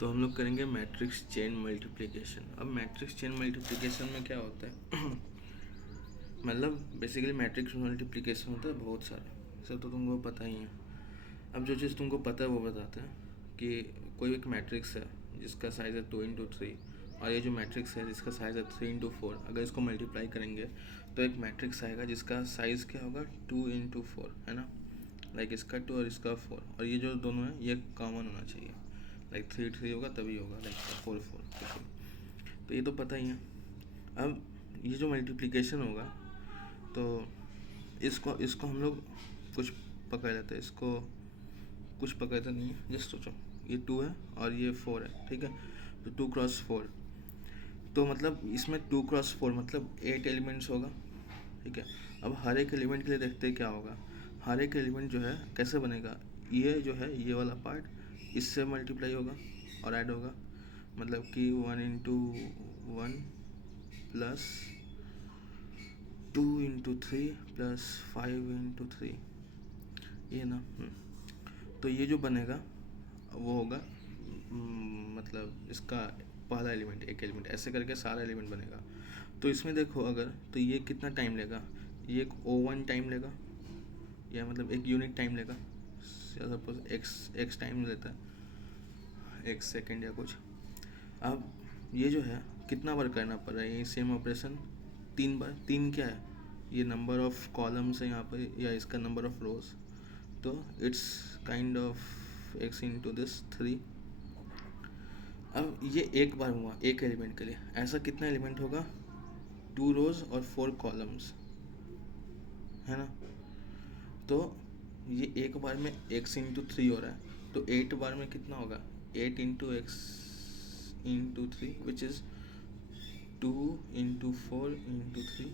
तो हम लोग करेंगे मैट्रिक्स चेन मल्टीप्लिकेशन। अब मैट्रिक्स चेन मल्टीप्लिकेशन में क्या होता है मतलब बेसिकली मैट्रिक्स मल्टीप्लिकेशन होता है बहुत सारा, सब तो तुमको पता ही है। अब जो चीज़ तुमको पता है वो बताते हैं कि कोई एक मैट्रिक्स है जिसका साइज़ है 2 into 3, और ये जो मैट्रिक्स है जिसका साइज़ है 3 into 4, अगर इसको मल्टीप्लाई करेंगे तो एक मैट्रिक्स आएगा जिसका साइज़ क्या होगा 2 into 4, है ना। लाइक इसका 2 और इसका 4, और ये जो दोनों है ये कॉमन होना चाहिए। लाइक 3 3 होगा तभी होगा, लाइक 4 4। तो ये तो पता ही है। अब ये जो मल्टीप्लिकेशन होगा तो इसको इसको हम लोग कुछ पकड़ लेते हैं, इसको कुछ पकड़ते नहीं है। जस्ट सोचो ये 2 है और ये 4 है, ठीक है। तो 2 × 4, तो मतलब इसमें 2 × 4 मतलब 8 एलिमेंट्स होगा, ठीक है। अब हर एक एलिमेंट के लिए देखते हैं क्या होगा। हर एक एलिमेंट जो है कैसे बनेगा, ये जो है ये वाला पार्ट इससे मल्टीप्लाई होगा और ऐड होगा, मतलब कि 1 into 1 plus 2 into 3 plus 5 into 3, ये ना। तो ये जो बनेगा वो होगा मतलब इसका पहला एलिमेंट, एक एलिमेंट, ऐसे करके सारा एलिमेंट बनेगा। तो इसमें देखो अगर, तो ये कितना टाइम लेगा, ये एक O1 टाइम लेगा, या मतलब एक यूनिट टाइम लेगा। सपोज एक्स टाइम लेता है, एक सेकेंड या कुछ। अब ये जो है कितना बार करना पड़ रहा है ये सेम ऑपरेशन, 3 बार। 3 क्या है, ये नंबर ऑफ कॉलम्स है यहाँ पर, या इसका नंबर ऑफ रोज। तो it's kind of x into this 3। अब ये एक बार हुआ एक एलिमेंट के लिए, ऐसा कितना एलिमेंट होगा, 2 रोज और 4 कॉलम्स, है ना। तो ये एक बार में x into 3 हो रहा है, तो 8 बार में कितना होगा, 8 into x into 3 which is 2 into 4 into 3,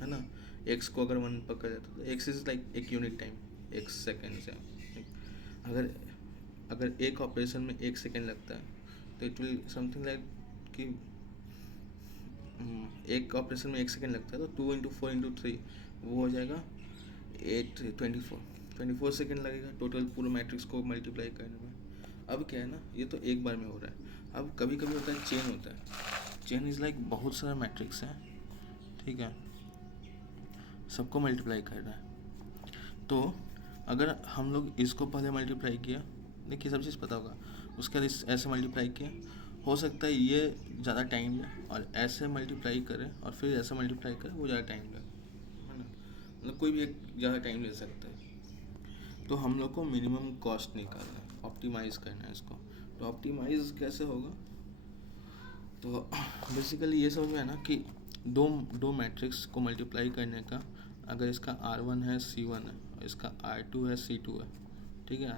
है ना। x को अगर 1 पकड़ जाता तो x इज़ लाइक एक यूनिट टाइम, एक सेकेंड से। अगर अगर एक ऑपरेशन में 1 सेकेंड लगता है तो इट विल समथिंग लाइक कि एक ऑपरेशन में 1 सेकेंड लगता है, तो 2 into 4 into 3 वो हो जाएगा 8 24 सेकेंड लगेगा टोटल पूरे मैट्रिक्स को मल्टीप्लाई करने में। अब क्या है ना, ये तो एक बार में हो रहा है। अब कभी कभी होता है चेन होता है, चेन इज़ लाइक बहुत सारा मैट्रिक्स है, ठीक है, सबको मल्टीप्लाई कर रहा है। तो अगर हम लोग इसको पहले मल्टीप्लाई किया, देखिए सब चीज़ पता होगा, उसके बाद ऐसे मल्टीप्लाई किया, हो सकता है ये ज़्यादा टाइम ले, और ऐसे मल्टीप्लाई करें और फिर ऐसे मल्टीप्लाई करें वो ज़्यादा टाइम ले, है ना। मतलब कोई भी एक ज़्यादा टाइम ले सकता है। तो हम लोग को मिनिमम कॉस्ट निकालना है, ऑप्टिमाइज़ करना है इसको। तो ऑप्टिमाइज़ कैसे होगा, तो बेसिकली ये समझ में है ना कि दो मैट्रिक्स को मल्टीप्लाई करने का, अगर इसका R1 है C1 है और इसका R2 है C2 है, ठीक है,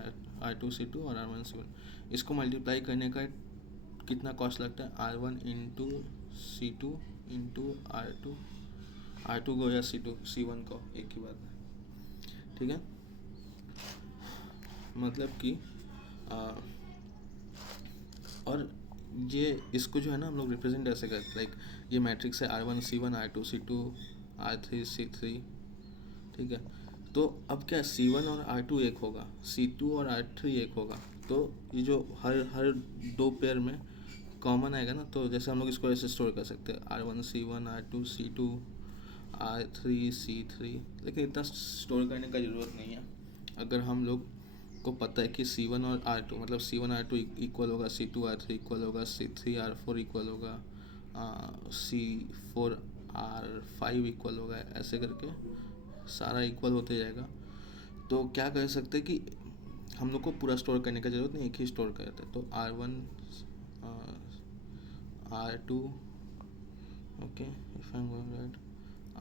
R2 C2 और R1 C1, इसको मल्टीप्लाई करने का कितना कॉस्ट लगता है, R1 into C2 into R2 को या C1 को, एक ही बात है, ठीक है। मतलब कि और ये इसको जो है ना हम लोग रिप्रेजेंट ऐसे करते हैं, लाइक ये मैट्रिक्स है R1 C1 R2 C2 R3 C3, ठीक है। तो अब क्या C1 और R2 एक होगा, C2 और R3 एक होगा, तो ये जो हर दो पेयर में कॉमन आएगा ना, तो जैसे हम लोग इसको ऐसे स्टोर कर सकते हैं R1 C1 R2 C2 R3 C3, लेकिन इतना स्टोर करने का ज़रूरत नहीं है। अगर हम लोग को पता है कि C1 और R2 मतलब C1 R2 इक्वल होगा, C2 R3 इक्वल होगा, C3 R4 इक्वल होगा, C4 R5 इक्वल होगा, ऐसे करके सारा इक्वल होते जाएगा। तो क्या कर सकते हैं कि हम लोग को पूरा स्टोर करने का ज़रूरत नहीं, एक ही स्टोर करते हैं। तो R1 R2, okay, if I am going right,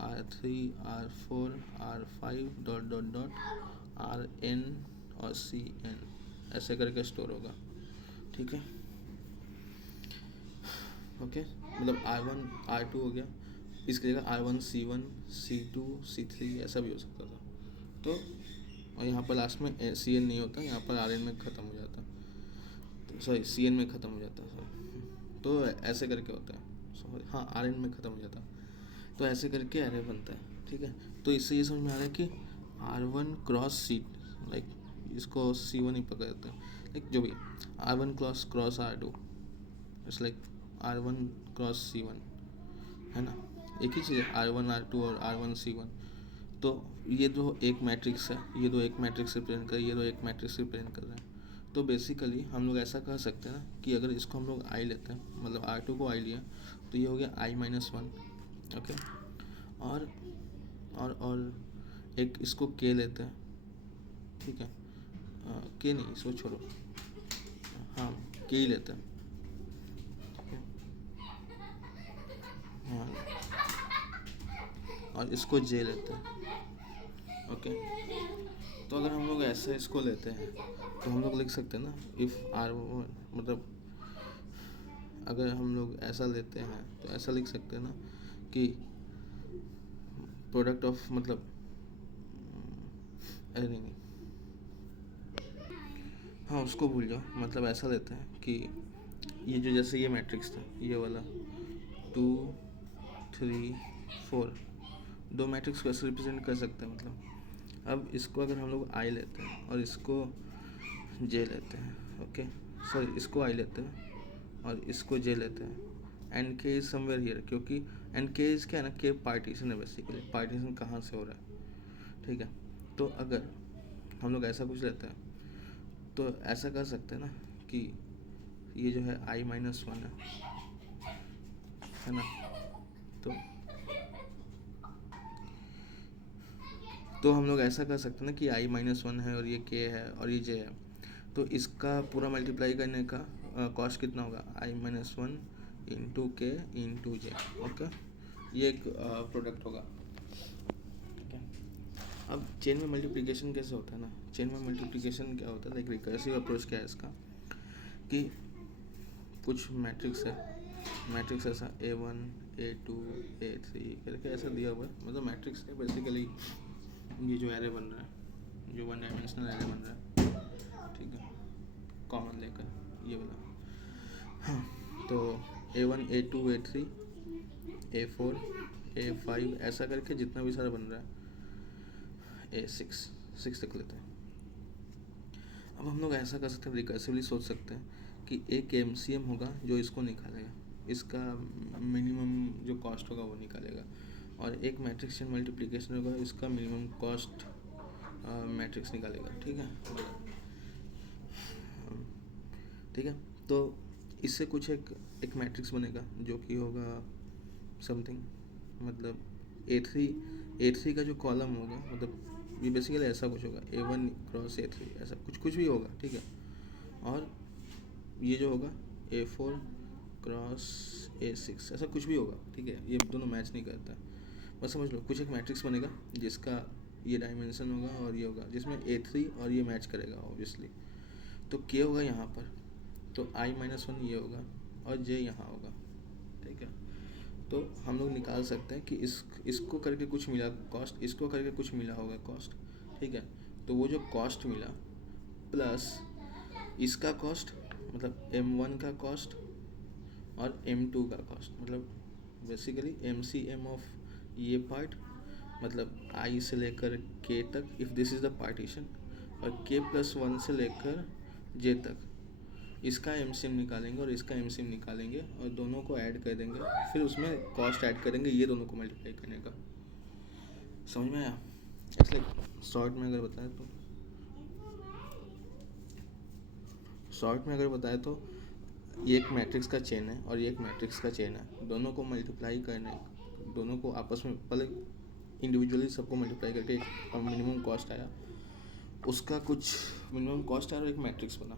R3 R4 R5 dot dot dot Rn और Cn, ऐसे करके स्टोर होगा, ठीक है। ओके, मतलब R1 R2 हो गया, इसकी जगह R1 C1 C2 C3 ऐसा भी हो सकता था। तो और यहाँ पर लास्ट में Cn नहीं होता, यहाँ पर Rn में ख़त्म हो जाता, तो सॉरी Cn में ख़त्म हो जाता, सॉरी। तो ऐसे करके होता है, सॉरी, हाँ Rn में ख़त्म हो जाता, तो ऐसे करके एरे बनता है, ठीक है। तो इससे ये समझ में आ रहा है कि R1 क्रॉस C, लाइक इसको C1 ही पकड़ देते हैं, लाइक जो भी R1 cross R2 it's like R1 cross C1, है ना, एक ही चीज़ है R1 R2 और R1 C1। तो ये दो एक मैट्रिक्स है, ये दो एक मैट्रिक्स रिप्रेजेंट कर, ये दो एक मैट्रिक्स रिप्रेजेंट कर रहे हैं। तो बेसिकली हम लोग ऐसा कह सकते हैं ना कि अगर इसको हम लोग आई लेते हैं, मतलब R2 को आई लिया, तो ये हो गया I-1, ओके। और एक इसको K लेते हैं, ठीक है, K नहीं, इसको छोड़ो, हाँ K ही लेते हैं, हाँ, और इसको J लेते हैं, ओके। तो अगर हम लोग ऐसा इसको लेते हैं तो हम लोग लिख सकते हैं ना, इफ़ आर, मतलब अगर हम लोग ऐसा लेते हैं तो ऐसा लिख सकते हैं ना कि प्रोडक्ट ऑफ, मतलब अरे नहीं, हाँ उसको भूल जाओ, मतलब ऐसा लेते हैं कि ये जो जैसे ये मैट्रिक्स था, ये वाला 2 3 4, दो मैट्रिक्स को ऐसे रिप्रेजेंट कर सकते हैं। मतलब अब इसको अगर हम लोग आई लेते हैं और इसको जे लेते हैं, ओके, सॉरी इसको आई लेते हैं और इसको जे लेते हैं, एंड के इज समवेयर हियर, क्योंकि एंड के इज क्या है ना, के पार्टीशन है, बेसिकली पार्टीशन कहाँ से हो रहा है, ठीक है। तो अगर हम लोग ऐसा कुछ लेते हैं तो ऐसा कर सकते हैं ना कि ये जो है I-1 है ना, तो हम लोग ऐसा कर सकते हैं ना कि I-1 है और ये K है और ये J है, तो इसका पूरा मल्टीप्लाई करने का कॉस्ट कितना होगा, I-1 into K into J, okay. ये एक प्रोडक्ट होगा, ठीक है। अब चेन में मल्टीप्लिकेशन कैसे होता है ना, चेन में मल्टीप्लिकेशन क्या होता है, लाइक रिकर्सिव अप्रोच क्या है इसका, कि कुछ मैट्रिक्स है, मैट्रिक्स ऐसा A1 A2 A3 करके ऐसा दिया हुआ है, मतलब मैट्रिक्स है बेसिकली, ये जो एरे बन रहा है, जो 1 डायमेंशनल एरे बन रहा है, ठीक है, कॉमन लेकर ये वाला, हाँ। तो A1 A2 A3 A4 A5 ऐसा करके जितना भी सारा बन रहा है A6 तक लेते हैं। अब हम लोग ऐसा कर सकते हैं, रिकर्सिवली सोच सकते हैं कि एक MCM होगा जो इसको निकालेगा, इसका मिनिमम जो कॉस्ट होगा वो निकालेगा, और एक मैट्रिक्स चेन मल्टीप्लिकेशन होगा, इसका मिनिमम कॉस्ट मैट्रिक्स निकालेगा, ठीक है, ठीक है। तो इससे कुछ एक मैट्रिक्स बनेगा जो कि होगा समथिंग, मतलब A3 का जो कॉलम होगा, मतलब ये बेसिकली ऐसा कुछ होगा A1 क्रॉस A3, ऐसा कुछ भी होगा, ठीक है। और ये जो होगा A4 क्रॉस A6 ऐसा कुछ भी होगा, ठीक है, ये दोनों मैच नहीं करता, बस समझ लो कुछ एक मैट्रिक्स बनेगा जिसका ये डायमेंशन होगा और ये होगा, जिसमें A3 और ये मैच करेगा ऑब्वियसली, तो K होगा यहाँ पर, तो I-1 ये होगा और J यहाँ होगा, ठीक है। तो हम लोग निकाल सकते हैं कि इसको करके कुछ मिला कॉस्ट, इसको करके कुछ मिला होगा कॉस्ट, ठीक है। तो वो जो कॉस्ट मिला प्लस इसका कॉस्ट, मतलब M1 का कॉस्ट और M2 का कॉस्ट, मतलब बेसिकली MCM ऑफ ये पार्ट, मतलब I से लेकर K तक, if this is the partition, और K+1 से लेकर J तक इसका MCM निकालेंगे और इसका MCM निकालेंगे और दोनों को ऐड कर देंगे, फिर उसमें कॉस्ट ऐड करेंगे ये दोनों को मल्टीप्लाई करने का, समझ में आया। इट्स लाइक शॉर्ट में अगर बताए तो ये एक मैट्रिक्स का चेन है और ये एक मैट्रिक्स का चेन है, दोनों को मल्टीप्लाई करने, दोनों को आपस में पहले इंडिविजुअली सबको मल्टीप्लाई करके एक मिनिमम कॉस्ट आया, उसका कुछ मिनिमम कॉस्ट आया और एक मैट्रिक्स बना,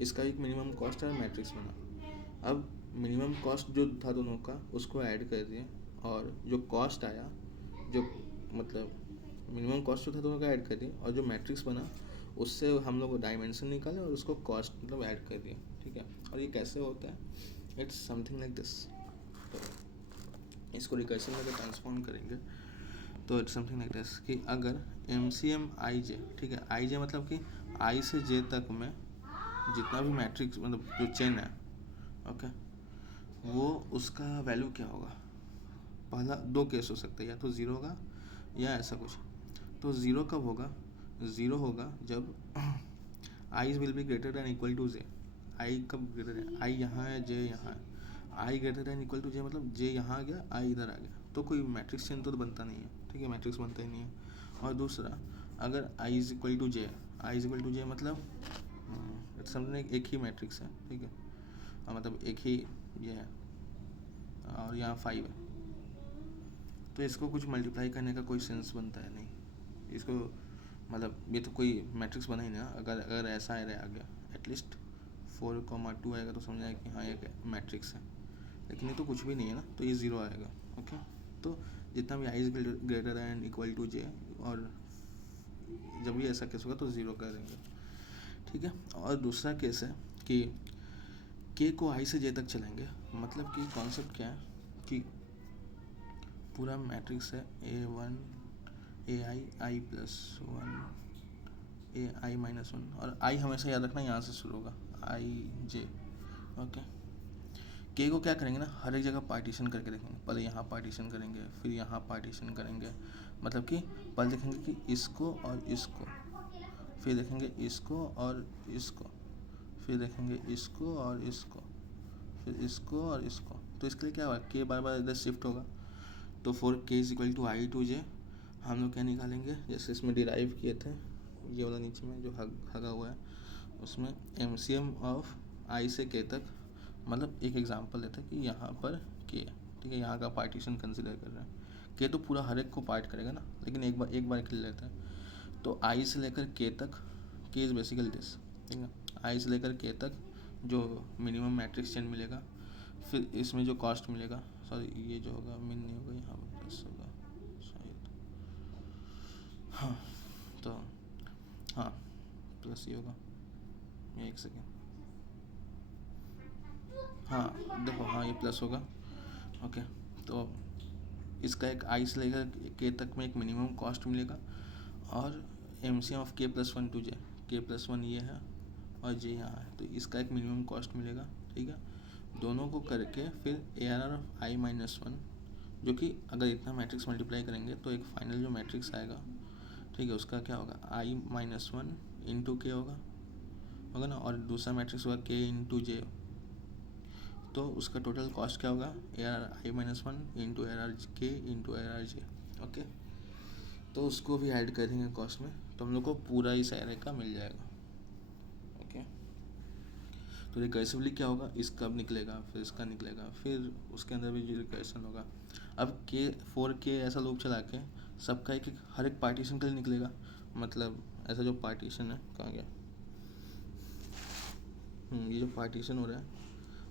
इसका एक मिनिमम कॉस्ट आया, मैट्रिक्स बना। अब मिनिमम कॉस्ट जो था दोनों का उसको ऐड कर दिए, और जो कॉस्ट आया, जो मतलब मिनिमम कॉस्ट जो था दोनों का ऐड कर दिए, और जो मैट्रिक्स बना उससे हम लोग डायमेंशन निकाले और उसको कॉस्ट मतलब ऐड कर दिए, ठीक है। और ये कैसे होता है, इट्स समथिंग लाइक दिस। तो इसको रिकर्शन में ट्रांसफॉर्म करेंगे तो इट्स समथिंग लाइक दिस कि अगर MCM IJ, ठीक है, IJ मतलब कि I से J तक में जितना भी मैट्रिक्स मतलब जो चेन है, ओके, वो उसका वैल्यू क्या होगा, पहला दो केस हो सकते हैं, या तो ज़ीरो होगा या ऐसा कुछ। तो ज़ीरो कब होगा, ज़ीरो होगा जब i will be greater than equal to j. I कब ग्रेटर है, आई यहाँ है, जे यहाँ है। I greater than equal to j मतलब जे यहाँ आ गया, आई इधर आ गया, तो कोई मैट्रिक्स चेन तो बनता नहीं है, ठीक है, मैट्रिक्स बनता ही नहीं है। और दूसरा, अगर i is equal to j, i is equal to j मतलब समझने एक ही मैट्रिक्स है, ठीक है, मतलब एक ही ये है, और यहाँ 5 है, तो इसको कुछ मल्टीप्लाई करने का कोई सेंस बनता है नहीं इसको, मतलब ये तो कोई मैट्रिक्स बना ही ना। अगर अगर ऐसा आ गया एटलीस्ट 4,2 आएगा तो समझ आएगा कि हाँ एक मैट्रिक्स है, लेकिन ये तो कुछ भी नहीं है ना, तो ये 0 आएगा। ओके, तो जितना भी i is greater than equal to j, और जब भी ऐसा केस होगा तो 0 कर देंगे, ठीक है। और दूसरा केस है कि के को आई से जे तक चलाएंगे, मतलब कि कॉन्सेप्ट क्या है कि पूरा मैट्रिक्स है A1 AI I plus 1 AI minus 1, और आई हमेशा याद रखना यहाँ से शुरू होगा, IJ। ओके, के को क्या करेंगे ना, हर एक जगह पार्टीशन करके देखेंगे, पहले यहाँ पार्टीशन करेंगे, फिर यहाँ पार्टीशन करेंगे, मतलब कि पहले देखेंगे कि इसको और इसको, फिर देखेंगे इसको और इसको, फिर देखेंगे इसको और इसको, फिर इसको और इसको। तो इसके लिए क्या होगा, के बार बार इधर शिफ्ट होगा, तो for k is equal to i to j हम लोग क्या निकालेंगे, जैसे इसमें डिराइव किए थे, ये वाला नीचे में जो हगा हुआ है उसमें एमसीएम ऑफ आई से के तक, मतलब एक एग्जांपल लेते हैं कि यहाँ पर के, ठीक है, यहाँ का पार्टीशन कंसिडर कर रहे हैं, के तो पूरा हर एक को पार्ट करेगा ना, लेकिन एक बार के लिए लेते हैं, तो आई से लेकर के तक, के इज़ बेसिकली दिस, ठीक है, आई से लेकर के तक जो मिनिमम मैट्रिक्स चेन मिलेगा, फिर इसमें जो कॉस्ट मिलेगा, सॉरी ये जो होगा मिन नहीं होगा, यहाँ पर प्लस होगा शायद, हाँ, तो हाँ प्लस ये होगा, एक सेकेंड, हाँ देखो, हाँ ये प्लस होगा। ओके, तो इसका एक आई से लेकर के तक में एक मिनिमम कॉस्ट मिलेगा, और एम सी ऑफ के प्लस 1 टू जे, के प्लस 1 ये है और जे यहाँ है, तो इसका एक मिनिमम कॉस्ट मिलेगा, ठीक है। दोनों को करके फिर A R R of I minus 1, जो कि अगर इतना मैट्रिक्स मल्टीप्लाई करेंगे तो एक फाइनल जो मैट्रिक्स आएगा, ठीक है, उसका क्या होगा, आई माइनस 1 इंटू के होगा ना, और दूसरा मैट्रिक्स होगा के इंटू जे, तो उसका टोटल कॉस्ट क्या होगा, A R I minus 1 into एर आर के इंटू एर आर जे। ओके, तो उसको भी ऐड करेंगे कॉस्ट में, तो हम लोग को पूरा इस एरे का मिल जाएगा। ओके, तो रिकर्सिवली क्या होगा, इसका निकलेगा, फिर इसका निकलेगा, फिर उसके अंदर भी जो रिकर्सन होगा। अब के 4K ऐसा लूप चला के सबका एक हर एक पार्टीशन के लिए निकलेगा, मतलब ऐसा जो पार्टीशन है, कहाँ गया, ये जो पार्टीशन हो रहा है,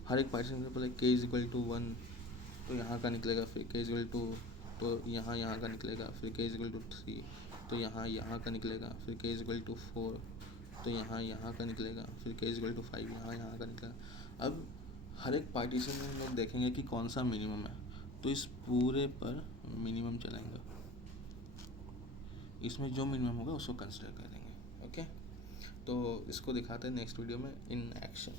हर एक पार्टीशन के पहले के इज इक्वल टू 1 तो यहाँ का निकलेगा, फिर के इज इक्वल टू तो यहाँ का निकलेगा, फिर के इज इक्वल टू 3 तो यहाँ का निकलेगा, फिर के इज इक्वल टू 4 तो यहाँ का निकलेगा, फिर के इज इक्वल टू 5 यहाँ का निकलेगा। अब हर एक पार्टीशन में हम लोग देखेंगे कि कौन सा मिनिमम है, तो इस पूरे पर मिनिमम चलाएंगे, इसमें जो मिनिमम होगा उसको कंसिडर कर लेंगे। ओके, तो इसको दिखाते हैं नेक्स्ट वीडियो में इन एक्शन।